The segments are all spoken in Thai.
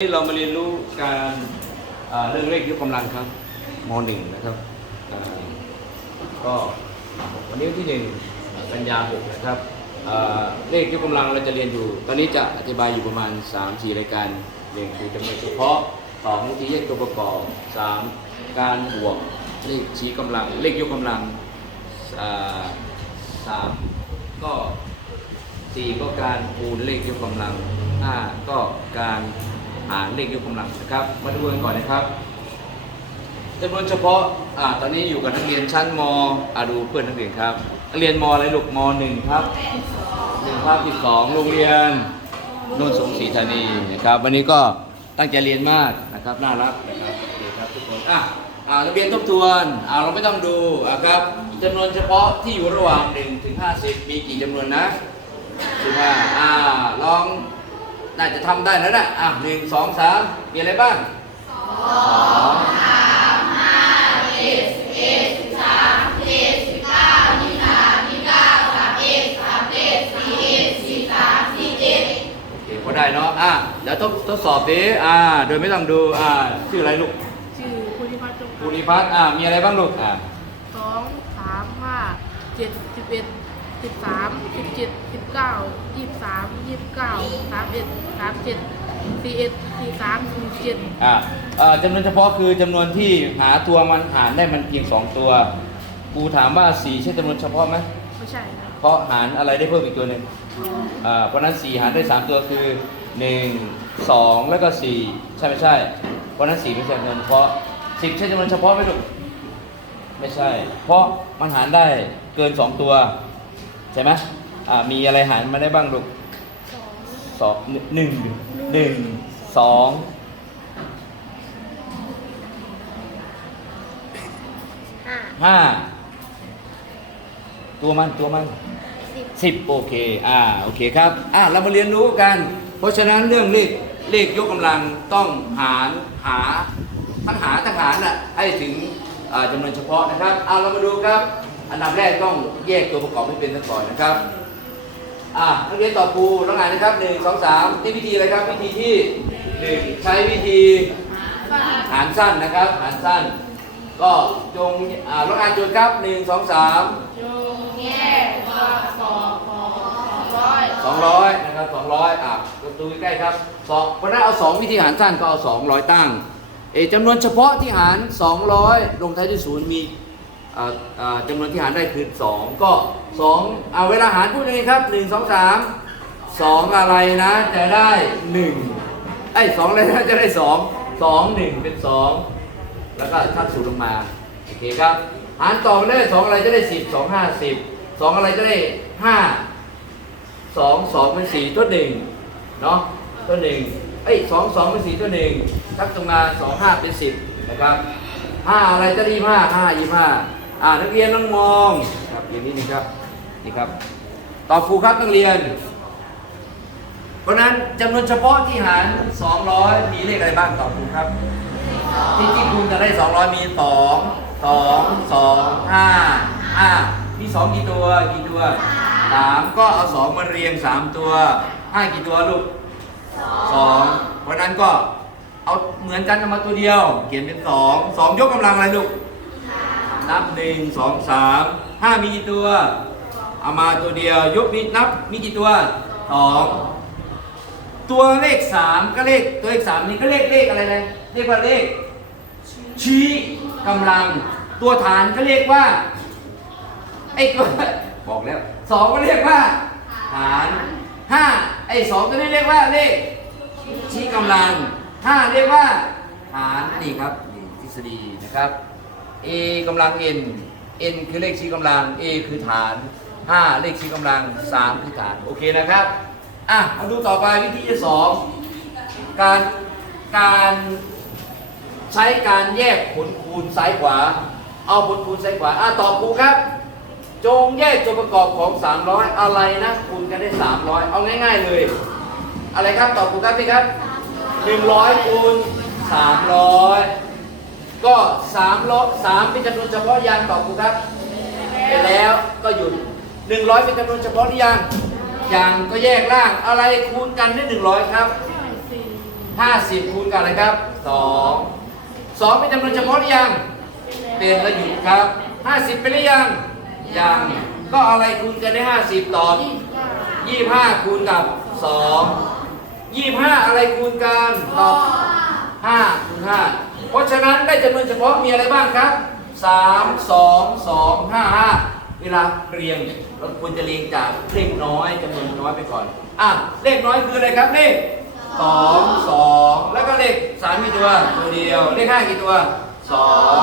นนี้เรามาเรียนรู้การเรื่องเลขยกกำลังครับมหนึ่งนะครับก็วันนี้วันที่หนึ่งกันยาหกนะครับเลขยกกำลังเราจะเรียนอยู่ ตอนนี้จะอธิบายอยู่ประมาณ 3-4 รายการหนึ่งคือจำนวนเฉพาะสองวิธีแยกตัวประกอบสามการบวกเลขชี้กำลังเลขยกกำลังสามก็สี่ก็การคูณเลขยกกำลังห้าก็การ หารเลขยกกำลังนะครับ มาดูกันก่อนนะครับจำนวนเฉพาะอ่าตอนนี้อยู่กับนักเรียนชั้นมอ่าดูเพื่อนนักเรียนครับนักเรียนมอะไรลูกมหนึ่งครับหนึ่งภาคที่สองโรงเรียนโนนสงศรีธานีนะครับ วันนี้ก็ตั้งใจเรียนมากนะครับน่ารักนะครับโอเครับทุกคนอะอ่านักเรียนทบทวนอ่าเราไม่ต้องดูอะครับจำนวนเฉพาะที่อยู่ระหว่าง1ถึง50 มีกี่จำนวนนะ15อ่าลอง น่าจะทำได้แล้วนะอะหนึ่งสองสามมีอะไรบ้างโอเคพอได้เนาะอะเดี๋ยวทดทดสอบดิอ่า โดยไม่ต้องดูอ่าชื่ออะไรลูกชื่อภูริพัฒน์จงภูริพัฒน์อ่ามีอะไรบ้างลูกอ่าสองสามห้าเจ็ดสิบเอ็ด สิบสามสิบเจ็ดสิบเก้ายี่สิบสามยี่สิบเก้าสามเอ็ดสามเจ็ดสี่เอ็ดสี่สามสี่เจ็ดอ่าเอ่อจำนวนเฉพาะคือจำนวนที่หาตัวมันหารได้มันเพียงสองตัวครูถามว่าสี่ใช่จำนวนเฉพาะไหมไม่ใช่ครับเพราะหารอะไรได้เพิ่มอีกตัวหนึ่งอ่าเพราะฉะนั้นสี่หารได้สามตัวคือหนึ่งสองแล้วก็สี่ใช่ไม่ใช่ เพราะฉะนั้นสี่ไม่ใช่จำนวนเฉพาะสิบใช่จำนวนเฉพาะไหมลูกไม่ใช่ เพราะมันหารได้เกินสองตัวใช่ไหมอ่ามีอะไรหารมาได้บ้างลูกสองหนึ่งหนึ่งสองห้าห้าตัวมันตัวมันสิบสิบโอเค อ่า โอเคครับ อ่าเรามาเรียนรู้กัน เพราะฉะนั้นเรื่องเลข เลขยกกำลังต้องหารหา ทั้งหาทั้งหารน่ะให้ถึงอ่าจำนวนเฉพาะนะครับเอาเรามาดูครับ อันดับแรกต้องแยกตัวประกอบให้เป็นซะก่อนนะครับ อ่านักเรียนตอบครูแล้วไงนะครับหนึ่งสองสามนี่วิธีอะไรครับ วิธีที่หนึ่งใช้วิธีหารสั้นนะครับหารสั้น ก็จงอ่าลดอ่านจทย์ครับหนึ่งสองสามจงแยกตัวประกอบของสองร้อยสองร้อยนะครับสองร้อยอะดูใกล้ๆครับสองเพราะนั้นเอาสองวิธีหารสั้นก็เอาสองร้อยตั้งเอจำนวนเฉพาะที่หารสองร้อยลงท้ายด้วยศูนย์มี จำนวนที่หารได้คือสองก็สองเอาเวลาหารพูดยังไงครับหนึ่งสองสามสองอะไรนะจะได้หนึ่งไอ้ยสองอะไรนะจะได้สองสองหนึ่งเป็นสองแล้วก็ทับศูนย์ลงมา โอเคครับ หารต่อไปได้สองอะไรจะได้สิบสองห้าสิบสองอะไรจะได้ห้าสองสองเป็นสี่ตัวหนึ่งเนาะตัวหนึ่งเอ้ยสองสองเป็นสี่ตัวหนึ่งทักตรงมาสองห้าเป็นสิบนะครับห้าอะไรจะยี่ห้าห้ายี่ห้า อ่านักเรียนต้องมองครับอย่างนี้นี่ครับนี่ครับตอบครูครับนักเรียน เพราะนั้นจำนวนเฉพาะที่หาร 200 มีเลขอะไรบ้างตอบครูครับที่ที่คุณจะได้ 200 มี 2 2 2 5 5มี 2 กี่ตัวกี่ตัว 3 ก็เอา 2 มาเรียง 3 ตัว 5 กี่ตัวลูก 2 เพราะนั้นก็เอาเหมือนกันมาตัวเดียว เขียนเป็น 2 2 ยกกำลังอะไรลูก นับ1 2 3 5มีกี่ตัว เอามาตัวเดียวยกมีนับมีกี่ตัว2ตัวเลข3ก็เลขตัวเลข3นี่ก็เลขเลขอะไรนะเรียกว่าเลข ชี้กำลัง ตัวฐานก็เรียกว่าไอ้ตัวบอกแล้วสองก็เรียกว่า ฐานห้าไอ้สองตัวนี้เรียกว่าเลข ชี้กำลังห้าเรียกว่า ฐานนี่ครับนี่ทฤษฎีนะครับ a กำลัง n n คือเลขชี้กำลัง a คือฐานห้าเลขชี้กำลังสามคือฐาน โอเคนะครับ อะ มาดูต่อไปวิธีที่สองการการใช้การแยกผลคูณซ้ายขวา เอาผลคูณซ้ายขวา อะตอบครูครับ จงแยกตัวประกอบของ 300 อะไรนะคูณกันได้ 300 เอาง่าย ๆเลย อะไรครับตอบครูครับพี่ครับ 100คูณ300 ก็3ลบ3เป็นจำนวนเฉพาะยางตอบครูครับไปแล้วก็หยุด100เป็นจำนวนเฉพาะหรือยังยังก็แยกล่างอะไรคูณกันได้100ครับสี่ห้าสิบคูณกับอะไรครับสองสองเป็นจำนวนเฉพาะหรือยัง เป็นแล้วหยุดครับห้าสิบเป็นหรือยังยังก็อะไรคูณกันได้ห้าสิบตอบยี่ห้าคูณกับสองยี่ห้าอะไรคูณกันตอบห้าคูณห้า เพราะฉะนั้นได้จำนวนเฉพาะมีอะไรบ้างครับสามสองสองห้าห้าเวลาเรียงเราควรจะเรียงจากเลขน้อยจำนวนน้อยไปก่อน อะ เลขน้อยคืออะไรครับเลขสองสองแล้วก็เลขสามกี่ตัวตัวเดียว เลขห้ากี่ตัวสอง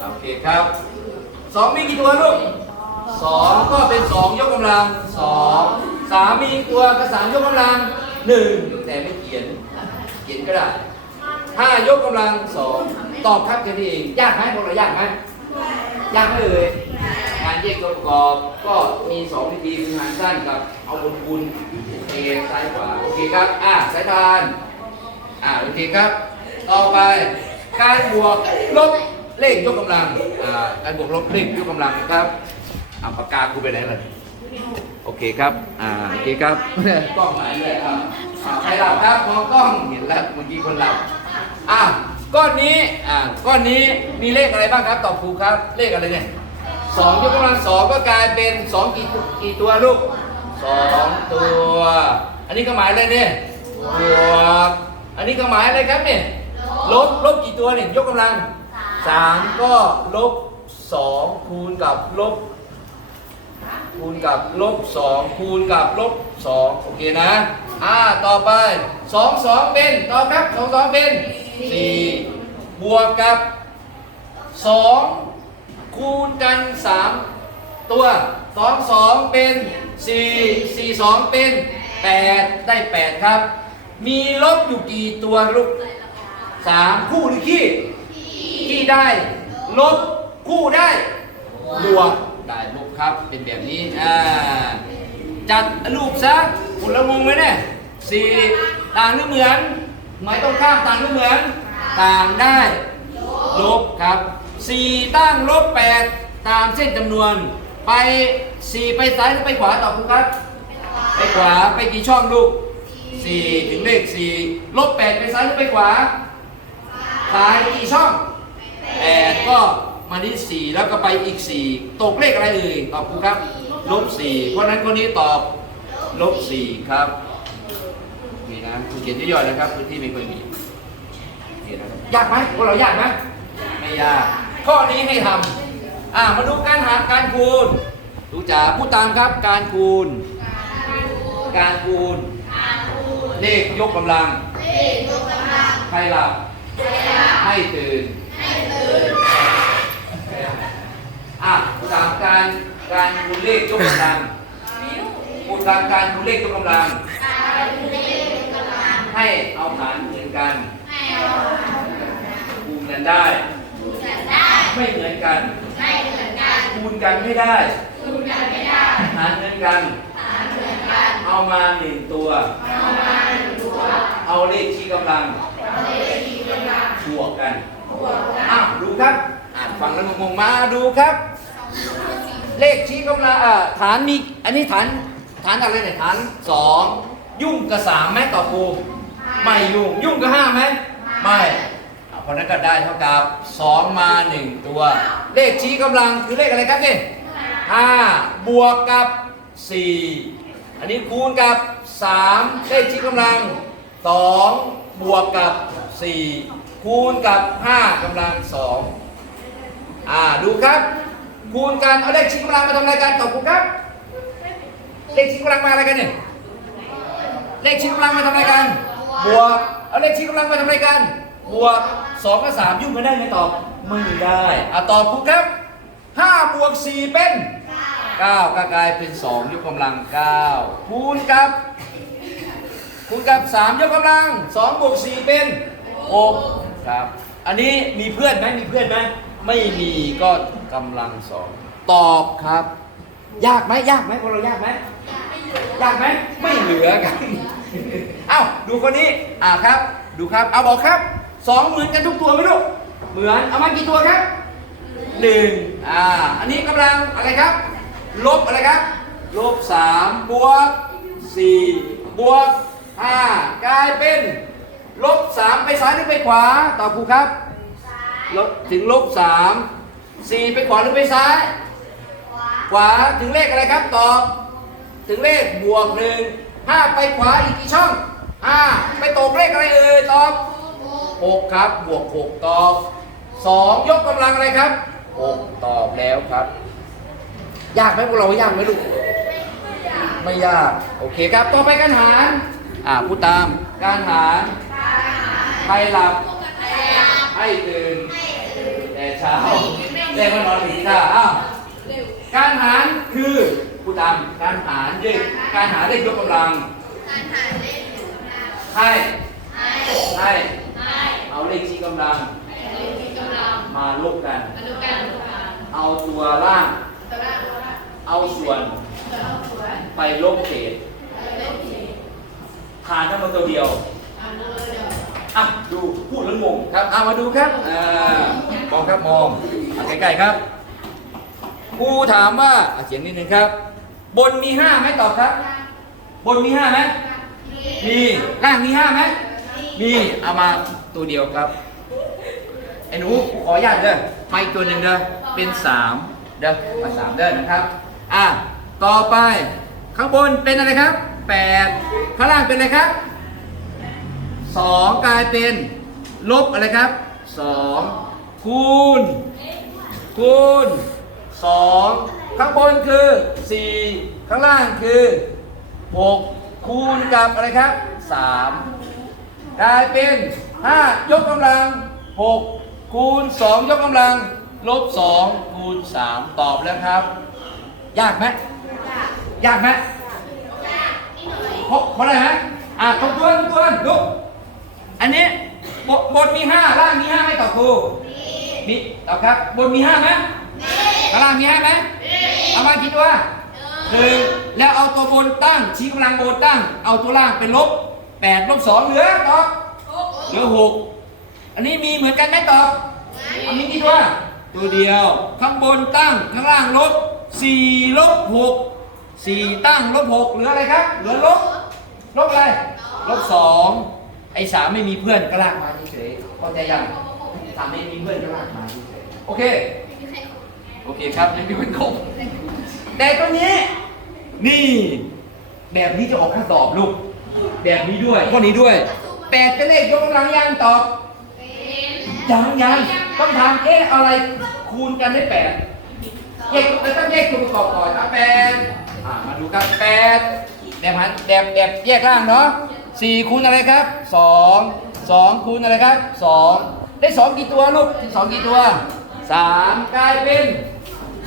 โอเคครับสองมีกี่ตัวลูกสองก็เป็นสองยกกำลังสองสามมีกี่ตัวก็สามยกกำลังหนึ่งแต่ไม่เขียน เขียนก็ได้ ห้ายกกำลังสองตอบครับแค่นี้เอง ยากไหมพวกเรายากไหมยากไหมเอ่ยการแยกตัวประกอบก็มีสองวิธีคือหารสั้นกับเอาบนคูณเอซ้ายขวาโอเคครับ อะสายทาน อะโอเคครับ ต่อไป การบวกลบเลขยกกำลัง อ่า การบวกลบเลขยกกำลังนะครับอ่าปากกากูไปไหนล่ะโอเคครับ อ่า โอเคครับ กล้องหายเลยอ่าอ่าใครหลับครับมองกล้อง เห็นแล้วเมื่อกี้คนหลับ อ่าก้อนนี้อ่าก้อนนี้มีเลขอะไรบ้างครับตอบถูกครับเลขอะไรเนี่ยสองยกกำลังสองก็กลายเป็นสองกี่กี่ตัวลูกสองตัว อันนี้ก็หมายอะไรเนี่ยบวกอันนี้ก็หมายอะไรครับเนี่ยลบลบกี่ตัวเนี่ยยกกำลังสามก็ลบสองคูณกับลบ คูณกับลบสองคูณกับลบสองโอเคนะ อ่า ต่อไปสองสองเป็นต่อครับสองสองเป็นสี่บวกกับสองคูณกันสามตัวสองสองเป็นสี่สี่สองเป็นแปดได้แปดครับ มีลบอยู่กี่ตัวลูกสามคู่หรือขี้ขี้ได้ ลบคู่ได้บวก ได้ลบครับ เป็นแบบนี้อ่าจัดรูปซะคุณละงงไหมเนี่ยสี่ต่างหรือเหมือนหมายตรงข้ามต่างหรือเหมือน ต่างได้ลบครับสี่ตั้งลบแปดตามเส้นจำนวน ไปสี่ไปซ้ายหรือไปขวาตอบคุณครับ ไปขวาไปกี่ช่องลูกสี่ถึงเลขสี่ลบแปดไปซ้ายหรือไปขวาซ้ายกี่ช่องแปดก็ มาที่สี่แล้วก็ไปอีกสี่ตกเลขอะไรเอ่ยตอบครูครับ ลบสี่เพราะฉะนั้นคนนี้ตอบลบสี่ครับนี่นะคุณเขียนย่อยๆนะครับพื้นที่ไม่ค่อยมีนี่นะยากไหมพวกเรายากไหมไม่ยากข้อนี้ให้ทำอ่ามาดูการหารการคูณดูจ๋าพูดตามครับการคูณ การคูณเลขยกกำลัง ใครหลับ ให้ตื่น อะตามการการคูณเลขยกกำลังคูณตามการคูณเลขยกกำลัง ให้เอาฐานเหมือนกันคูณกันได้ ไม่เหมือนกันคูณกันไม่ได้หารเหมือนกัน เอามาหนึ่งตัว เอาเลขชี้กำลังบวกกันอะดูครับอะ ฟังแล้วงงมาดูครับ เลขชี้กำลังอะฐานมีอันนี้ฐานฐานอะไรเนี่ยฐานสองยุ่งกับสามไหมต่อครูไม่ยุ่งยุ่งกับห้าไหมไม่เพราะนั้นก็ได้เท่ากับสองมาหนึ่งตัว เลขชี้กำลังคือเลขอะไรครับเนี่ยห้าบวกกับสี่อันนี้คูณกับสามเลขชี้กำลังสองบวกกับสี่คูณกับห้ากำลังสอง ดูครับ คูณกันเอาเลขชี้กำลังมาทำอะไรกันตอบครูครับ เลขชี้กำลังมาอะไรกันเนี่ย เลขชี้กำลังมาทำอะไรกันบวก เอาเลขชี้กำลังมาทำอะไรกันบวกสองกับสามยุ่งกันได้ไหมตอบไม่ได้อะตอบครูครับห้าบวกสี่เป็นเก้าก็กลายเป็นสองยกกำลังเก้าคูณกับคูณกับสามยกกำลังสองบวกสี่เป็นหกครับ อันนี้มีเพื่อนไหมมีเพื่อนไหม ไม่มีก็กำลังสองตอบครับ ยากไหมยากไหมพวกเรายากไหมยากไหมไม่เหลือกันเอ้าดูคนนี้อ่าครับ ดูครับเอาบอกครับสองเหมือนกันทุกตัวไหมลูกเหมือนเอามากี่ตัวครับหนึ่งอ่าอันนี้กำลังอะไรครับ ลบอะไรครับลบสามบวกสี่บวกห้ากลายเป็นลบสามไปซ้ายหรือไปขวาตอบครูครับ ลบถึงลบสามสี่ไปขวาหรือไปซ้าย ขวาถึงเลขอะไรครับตอบ ถึงเลขบวกหนึ่งห้าไปขวาอีกกี่ช่องห้าไปตกเลขอะไรเอ่ยตอบหกครับบวกหกตอบสองยกกำลังอะไรครับหกตอบแล้วครับ ยากไหมพวกเรายากไหมลูกไม่ยาก โอเคครับ ต่อไปการหาร อ่าพูดตาม การหาร ใครหลับ ให้ตื่นแต่เช้าแต่มานอนอีกค่ะอ้าวการหารคือพูดตามการหารด้วยการหารเลขยกกำลังให้ให้เอาเลขชี้กำลัง มาลบกัน เอาตัวล่าง เอาส่วน ไปลบเศษหารทั้งหมดตัวเดียว อะดูพูดแล้วงงครับเอามาดูครับอ่ามองครับมองอะใกล้ๆครับครูถามว่าอะเสียงนิดนึงครับ บนมีห้าไหมตอบครับ บนมีห้าไหมมีล่างมีห้าไหมมีเอามาตัวเดียวครับไอ้หนูขออนุญาตเด้อมาอีกตัวหนึ่งเด้อเป็นสามเด้อมาสามเด้อนะครับอะต่อไปข้างบนเป็นอะไรครับแปดข้างล่างเป็นอะไรครับ สองกลายเป็น ลบอะไรครับสองคูณ คูณสองข้างบนคือสี่ข้างล่างคือหกคูณกับอะไรครับสามกลายเป็นห้ายกกำลังหกคูณสองยกกำลัง ลบสองคูณสามตอบแล้วครับ ยากไหมยากไหมเพราะเพราะอะไรฮะอะทบทวนทบทวนดู อันนี้บทบทมีห้าล่างมีห้าไหมตอบครูมีตอบครับ บนมีห้าไหมข้างล่างมีห้าไหมเอามาคิดว่าหนึ่งแล้วเอาตัวบนตั้ง ชี้กำลังบนตั้ง เอาตัวล่างเป็นลบแปดลบสองเหลือตอบเหลือหกอันนี้มีเหมือนกันไหมตอบอันนี้คิดว่า ตัวเดียว ข้างบนตั้งข้างล่างลบสี่ลบหกสี่ตั้งลบหกเหลืออะไรครับ เหลือลบลบอะไรลบสอง ไอ้สามไม่มีเพื่อนก็ลากมาเฉยๆเข้าใจยังสามไม่มีเพื่อนก็ลากมาเฉยๆโอเค โอเคครับยังมีเพื่อนครบแต่ตัวนี้นี่ แบบนี้จะออกข้อสอบลูก แบบนี้ด้วยข้อนี้ด้วยแปดเป็นเลขยกกำลังยังตอบยังยังต้องถามเอ๊ะอะไรคูณกันได้แปดแยกต้องแยกตัวประกอบก่อนอะแปดอ่ามาดูครับแปดแบบหันแบบแบบแยกล่างเนาะ สี่คูณอะไรครับสองสองคูณอะไรครับสองได้สองกี่ตัวลูกสองกี่ตัวสามกลายเป็น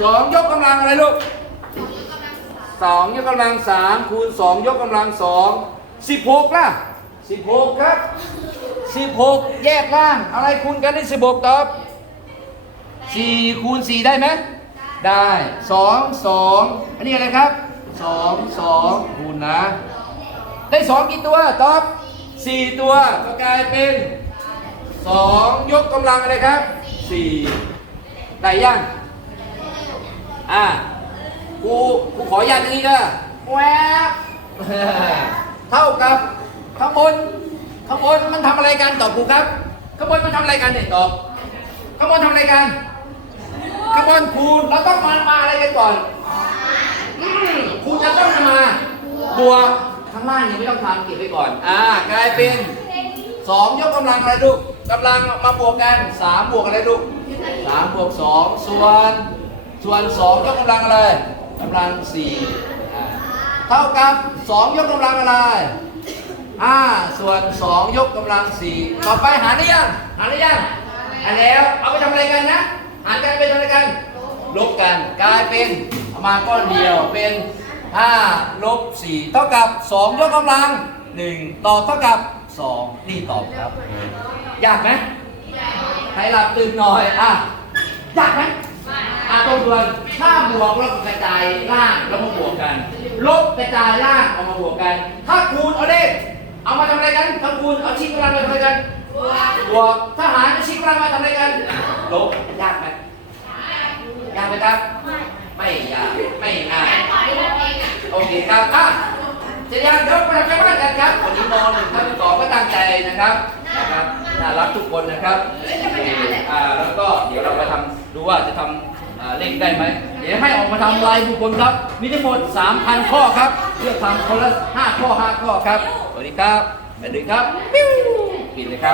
สองยกกำลังอะไรลูกสองยกกำลังสามคูณสองยกกำลังสองสิบหกล่ะสิบหกครับสิบหกแยกล่างอะไรคูณกันได้สิบหกตอบสี่คูณสี่ได้ไหมได้สองสองอันนี้อะไรครับสองสองคูณนะ ได้สองกี่ตัวตอบสี่ตัวก็กลายเป็นสองยกกำลังอะไรครับสี่ได้ยังอะกูกูขออนุญาตอย่างนี้ก็แวบเท่ากับข้างบนข้างบนมันทำอะไรกันตอบครูครับข้างบนมันทำอะไรกันเนี่ยตอบข้างบนทำอะไรกันข้างบนคูณเราต้องมามาอะไรกันก่อนอืมคูณจะต้องมาบวกข้างล่างยังไม่ต้องทำเก็บไว้ก่อน อ่ากลายเป็นสองยกกำลังอะไรลูกกำลังมาบวกกันสามบวกอะไรลูกสามบวกสองส่วนส่วนสองยกกำลังอะไรกำลังสี่เท่ากับสองยกกำลังอะไรห้าส่วนสองยกกำลังสี่ต่อไปหารได้ยังหารได้ยังหารแล้วเอาไปทำอะไรกันนะหารกันไปทำอะไรกันลบกันกลายเป็นเอามาก้อนเดียวเป็น ห้าลบสี่เท่ากับสองยกกำลังหนึ่งตอบเท่ากับสองนี่ตอบครับ ยากไหมใครหลับตื่นหน่อยอะยากไหมอะตรงส่วนถ้าบวกแล้วกระจายล่างแล้วมาบวกกัน ลบกระจายล่างเอามาบวกกัน ถ้าคูณเอาเลขเอามาทำอะไรกันถ้าคูณเอาชี้กำลังมาทำอะไรกันบวกถ้าหารเอาชี้กำลังมาทำอะไรกัน ลบยากไหมยากไหมครับ ไม่ยากไม่ง่าย โอเคครับอะจะยังเดี๋ยวไปทำการบ้านกันครับวันนี้มหนึ่งครับสองก็ตั้งใจนะครับนะครับน่ารักทุกคนนะครับอ่าแล้วก็เดี๋ยวเรามาทำดูว่าจะทำเลขได้ไหมเดี๋ยวให้ออกมาทำลายบุคคลครับมีทั้งหมด 3,000 ข้อครับเลือกทำคนละ5ข้อ5ข้อครับสวัสดีครับสวัสดีครับปิ้วปิดเลยครับ